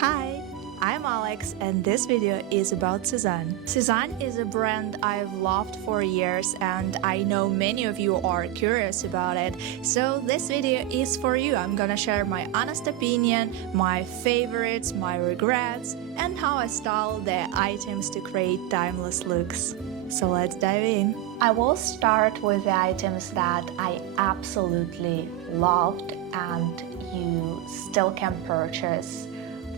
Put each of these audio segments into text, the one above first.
Hi, I'm Alex and this video is about Sézane. Sézane is a brand I've loved for years and I know many of you are curious about it, so this video is for you. I'm gonna share my honest opinion, my favorites, my regrets, and how I style the items to create timeless looks. So let's dive in. I will start with the items that I absolutely loved and you still can purchase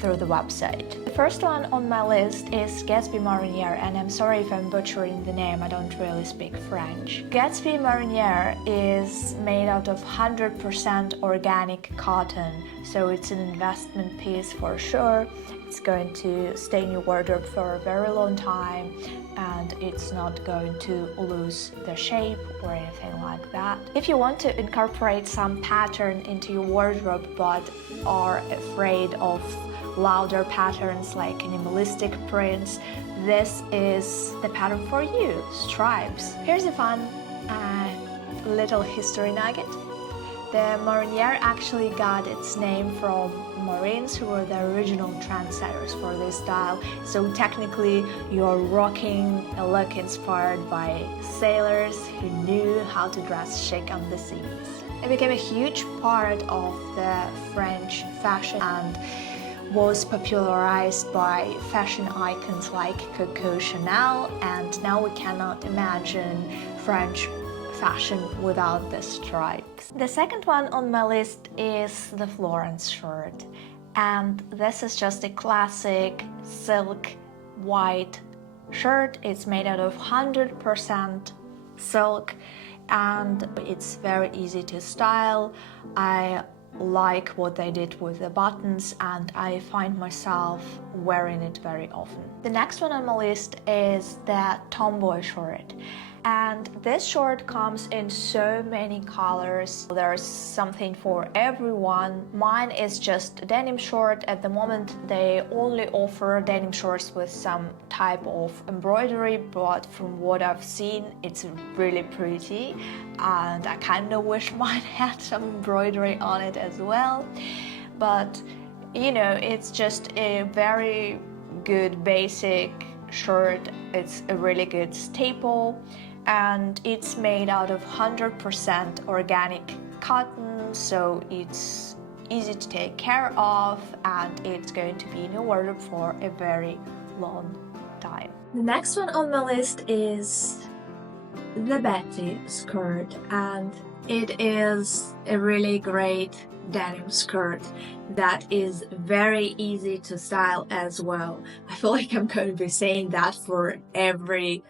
through the website. The first one on my list is Gatsby Marinière, and I'm sorry if I'm butchering the name, I don't really speak French. Gatsby Marinière is made out of 100% organic cotton, so it's an investment piece for sure. It's going to stay in your wardrobe for a very long time and it's not going to lose the shape or anything like that. If you want to incorporate some pattern into your wardrobe but are afraid of louder patterns like animalistic prints, this is the pattern for you. Stripes. Here's a fun little history nugget. The Marinière actually got its name from Marines, who were the original trendsetters for this style. So technically you're rocking a look inspired by sailors who knew how to dress chic on the seas. It became a huge part of the French fashion and was popularized by fashion icons like Coco Chanel, and now we cannot imagine French fashion without the stripes. The second one on my list is the Florence shirt, and this is just a classic silk white shirt. It's made out of 100% silk and it's very easy to style. I like what they did with the buttons and I find myself wearing it very often. The next one on my list is the tomboy short, and this short comes in so many colors. There's something for everyone. Mine is just a denim short. At the moment they only offer denim shorts with some type of embroidery, but from what I've seen it's really pretty and I kind of wish mine had some embroidery on it as well. But you know, it's just a very good basic shirt. It's a really good staple and it's made out of 100% organic cotton, so it's easy to take care of and it's going to be in your wardrobe for a very long time. The next one on my list is the Betty skirt, and it is a really great denim skirt that is very easy to style as well. I feel like I'm going to be saying that for every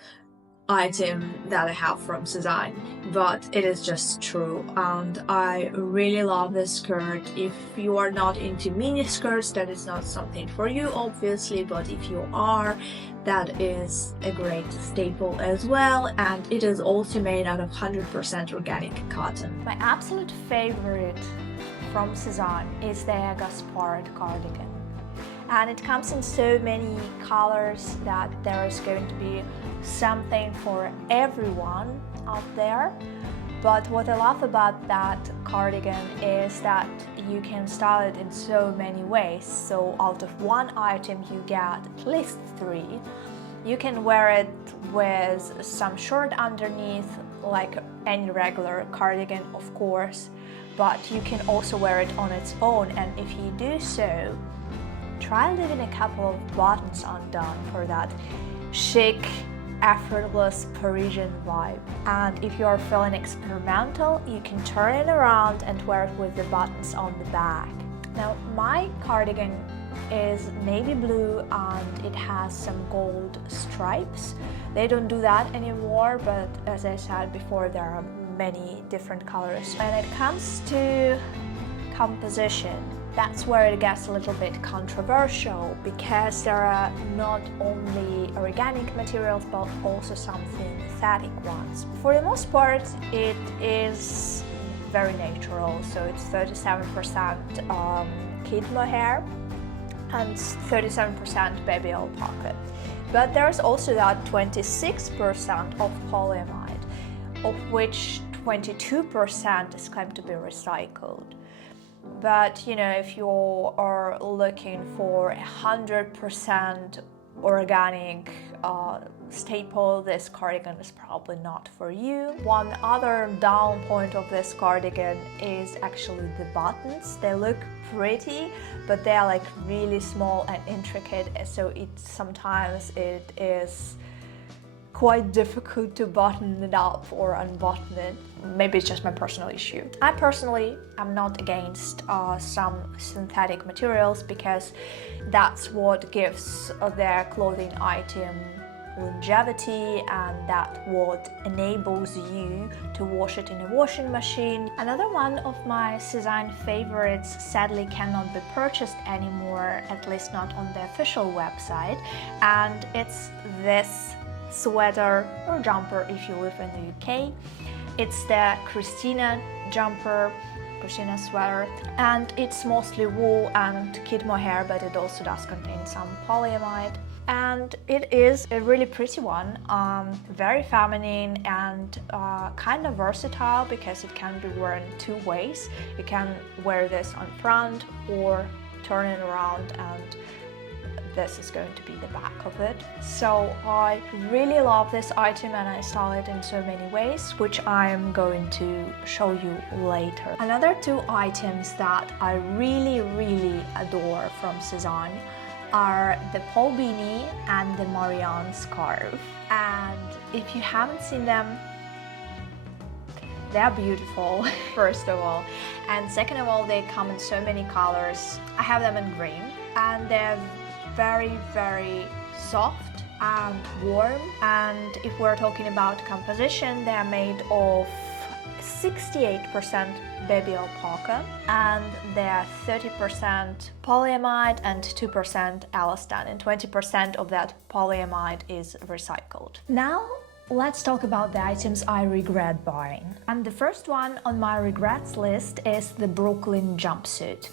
item that I have from Sézane, but it is just true and I really love this skirt. If you are not into mini skirts, that is not something for you obviously, but if you are, that is a great staple as well, and it is also made out of 100% organic cotton. My absolute favorite from Sézane is the Gaspard cardigan. And it comes in so many colors that there is going to be something for everyone out there. But what I love about that cardigan is that you can style it in so many ways. So out of one item you get at least 3. You can wear it with some shirt underneath, like any regular cardigan of course, but you can also wear it on its own, and if you do so, try leaving a couple of buttons undone for that chic, effortless Parisian vibe. And if you are feeling experimental, you can turn it around and wear it with the buttons on the back. Now my cardigan is navy blue and it has some gold stripes. They don't do that anymore, but as I said before, there are many different colors. When it comes to composition, that's where it gets a little bit controversial because there are not only organic materials but also some synthetic ones. For the most part, it is very natural, so it's 37% kid mohair and 37% baby alpaca. But there's also that 26% of polyamide, of which 22% is claimed to be recycled. but you know, if you are looking for 100% organic staple, this cardigan is probably not for you. One other down point of this cardigan is actually the buttons. They look pretty, but they are like really small and intricate, so sometimes it is quite difficult to button it up or unbutton it. Maybe it's just my personal issue. I personally am not against some synthetic materials, because that's what gives their clothing item longevity, and that what enables you to wash it in a washing machine. Another one of my Sézane favorites sadly cannot be purchased anymore, at least not on the official website, and it's this sweater or jumper if you live in the UK. It's the Christina jumper, Christina sweater, and it's mostly wool and kid mohair, but it also does contain some polyamide. And it is a really pretty one, very feminine and kind of versatile, because it can be worn two ways. You can wear this on front or turn it around, and this is going to be the back of it. So I really love this item, and I style it in so many ways, which I'm going to show you later. Another two items that I really adore from Sézane are the pole beanie and the Marinière scarf. And if you haven't seen them, they're beautiful, first of all, and second of all, they come in so many colors. I have them in green, and they're very soft and warm. And if we're talking about composition, they're made of 68% baby alpaca, and they're 30% polyamide and 2% elastan, and 20% of that polyamide is recycled. Now let's talk about the items I regret buying. And the first one on my regrets list is the Brooklyn jumpsuit.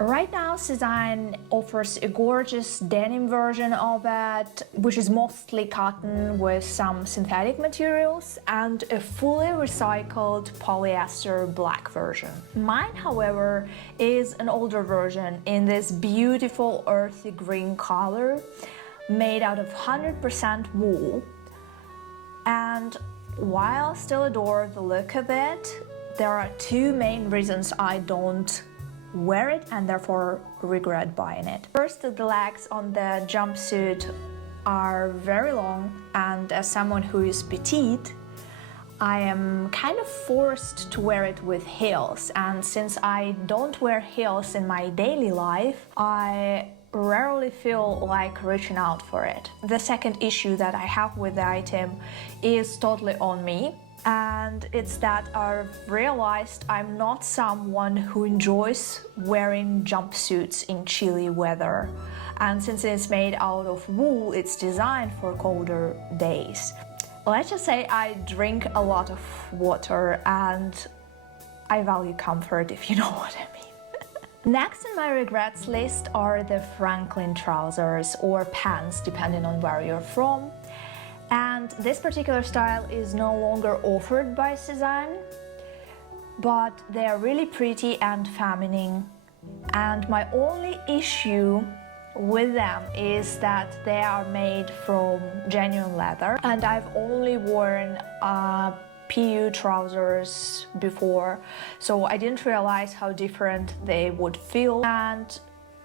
Right now, Sézane offers a gorgeous denim version of it, which is mostly cotton with some synthetic materials, and a fully recycled polyester black version. Mine, however, is an older version in this beautiful earthy green color, made out of 100% wool. And while I still adore the look of it, there are two main reasons I don't wear it and therefore regret buying it. First, the legs on the jumpsuit are very long, and as someone who is petite, I am kind of forced to wear it with heels, and since I don't wear heels in my daily life, I rarely feel like reaching out for it. The second issue that I have with the item is totally on me, and it's that I've realized I'm not someone who enjoys wearing jumpsuits in chilly weather. And since it's made out of wool, it's designed for colder days. Let's just say I drink a lot of water and I value comfort, if you know what I mean. Next on my regrets list are the Franklin trousers or pants, depending on where you're from. And this particular style is no longer offered by Sézane, but they are really pretty and feminine. And my only issue with them is that they are made from genuine leather, and I've only worn PU trousers before, so I didn't realize how different they would feel. And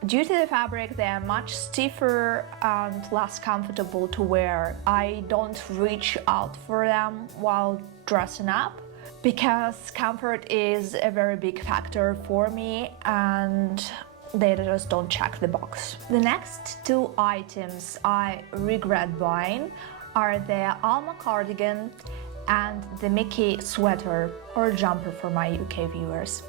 due to the fabric, they are much stiffer and less comfortable to wear. I don't reach out for them while dressing up, because comfort is a very big factor for me, and they just don't check the box. The next two items I regret buying are the Alma cardigan and the Mickey sweater or jumper for my UK viewers.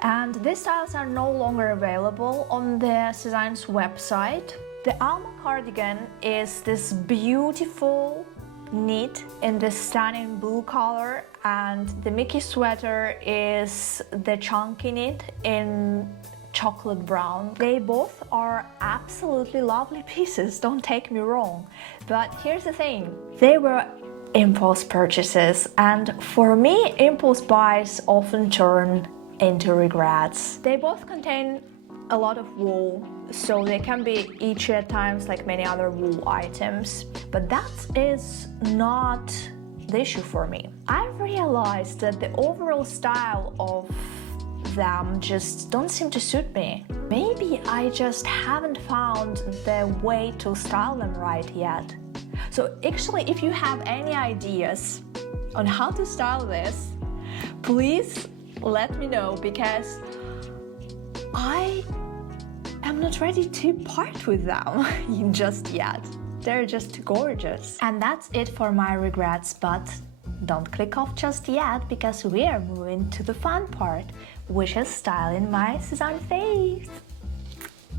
And these styles are no longer available on the Sézane's website. The Alma cardigan is this beautiful knit in this stunning blue color, and the Mickey sweater is the chunky knit in chocolate brown. They both are absolutely lovely pieces, don't take me wrong. But here's the thing, they were impulse purchases, and for me, impulse buys often turn into regrets. They both contain a lot of wool, so they can be itchy at times like many other wool items, but that is not the issue for me. I realized that the overall style of them just don't seem to suit me. Maybe I just haven't found the way to style them right yet. So actually, if you have any ideas on how to style this, please let me know, because I am not ready to part with them just yet. They're just gorgeous. And that's it for my regrets, but don't click off just yet, because we are moving to the fun part, which is styling my Sézane Favs.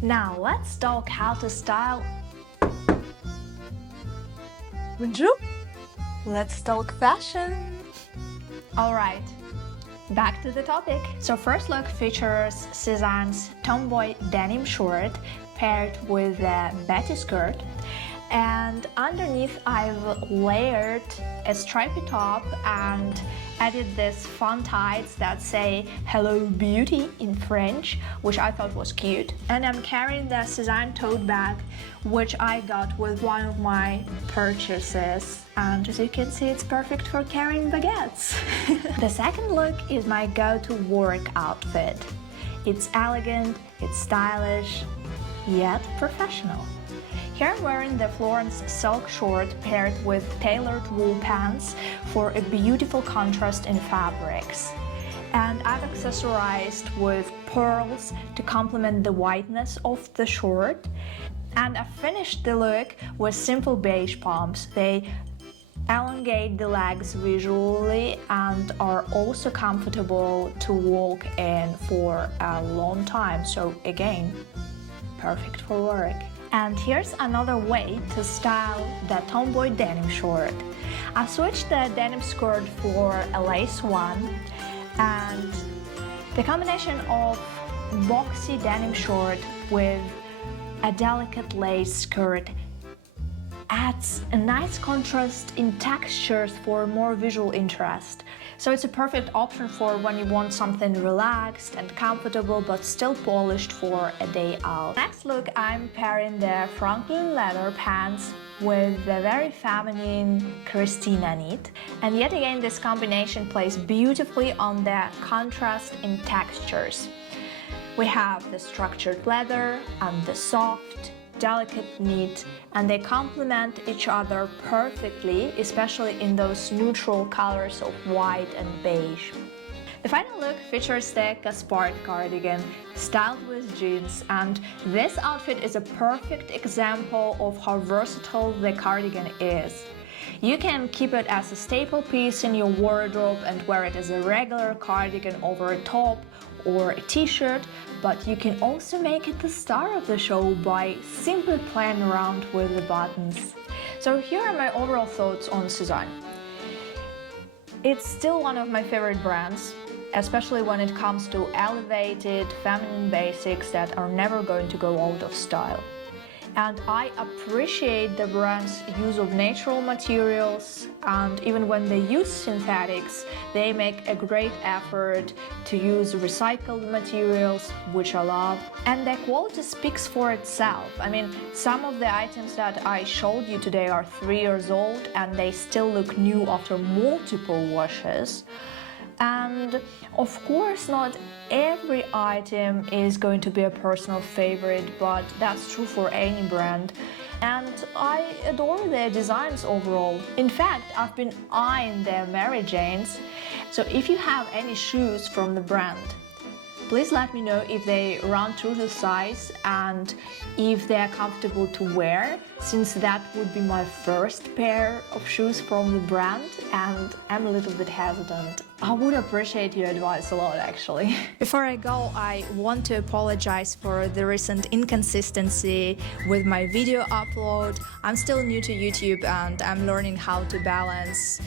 Now let's talk how to style. Bonjour. Let's talk fashion. Alright, back to the topic. So first look features Sézane's tomboy denim short paired with a Betty skirt, and underneath I've layered a stripy top and added this fun tights that say "Hello Beauty" in French, which I thought was cute. And I'm carrying the Sézane tote bag, which I got with one of my purchases, and as you can see, it's perfect for carrying baguettes. The second look is my go-to work outfit. It's elegant, it's stylish, yet professional. Here I'm wearing the Florence silk short paired with tailored wool pants for a beautiful contrast in fabrics. And I've accessorized with pearls to complement the whiteness of the short. And I finished the look with simple beige pumps. They elongate the legs visually and are also comfortable to walk in for a long time. So again, perfect for work. And here's another way to style the tomboy denim short. I switched the denim skirt for a lace one, and the combination of boxy denim short with a delicate lace skirt adds a nice contrast in textures for more visual interest. So it's a perfect option for when you want something relaxed and comfortable but still polished for a day out. Next look, I'm pairing the Franklin leather pants with the very feminine Christina knit. And yet again, this combination plays beautifully on the contrast in textures. We have the structured leather and the soft, delicate knit, and they complement each other perfectly, especially in those neutral colors of white and beige. The final look features the Gaspard cardigan styled with jeans, and this outfit is a perfect example of how versatile the cardigan is. You can keep it as a staple piece in your wardrobe and wear it as a regular cardigan over a top or a t-shirt, but you can also make it the star of the show by simply playing around with the buttons. So here are my overall thoughts on Sézane. It's still one of my favorite brands, especially when it comes to elevated feminine basics that are never going to go out of style. And I appreciate the brand's use of natural materials, and even when they use synthetics, they make a great effort to use recycled materials, which I love. And the quality speaks for itself. I mean, some of the items that I showed you today are 3 years old and they still look new after multiple washes. And of course, not every item is going to be a personal favorite, but that's true for any brand. And I adore their designs overall. In fact, I've been eyeing their Mary Janes. So if you have any shoes from the brand, please let me know if they run true to size and if they are comfortable to wear, since that would be my first pair of shoes from the brand and I'm a little bit hesitant. I would appreciate your advice a lot, actually. Before I go, I want to apologize for the recent inconsistency with my video upload. I'm still new to YouTube and I'm learning how to balance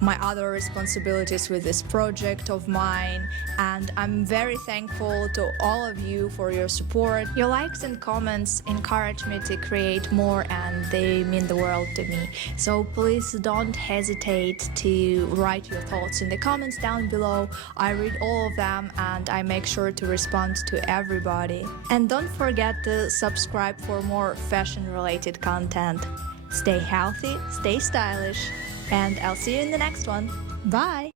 my other responsibilities with this project of mine, and I'm very thankful to all of you for your support. Your likes and comments encourage me to create more, and they mean the world to me. So please don't hesitate to write your thoughts in the comments down below. I read all of them and I make sure to respond to everybody. And don't forget to subscribe for more fashion related content. Stay healthy, stay stylish, and I'll see you in the next one. Bye!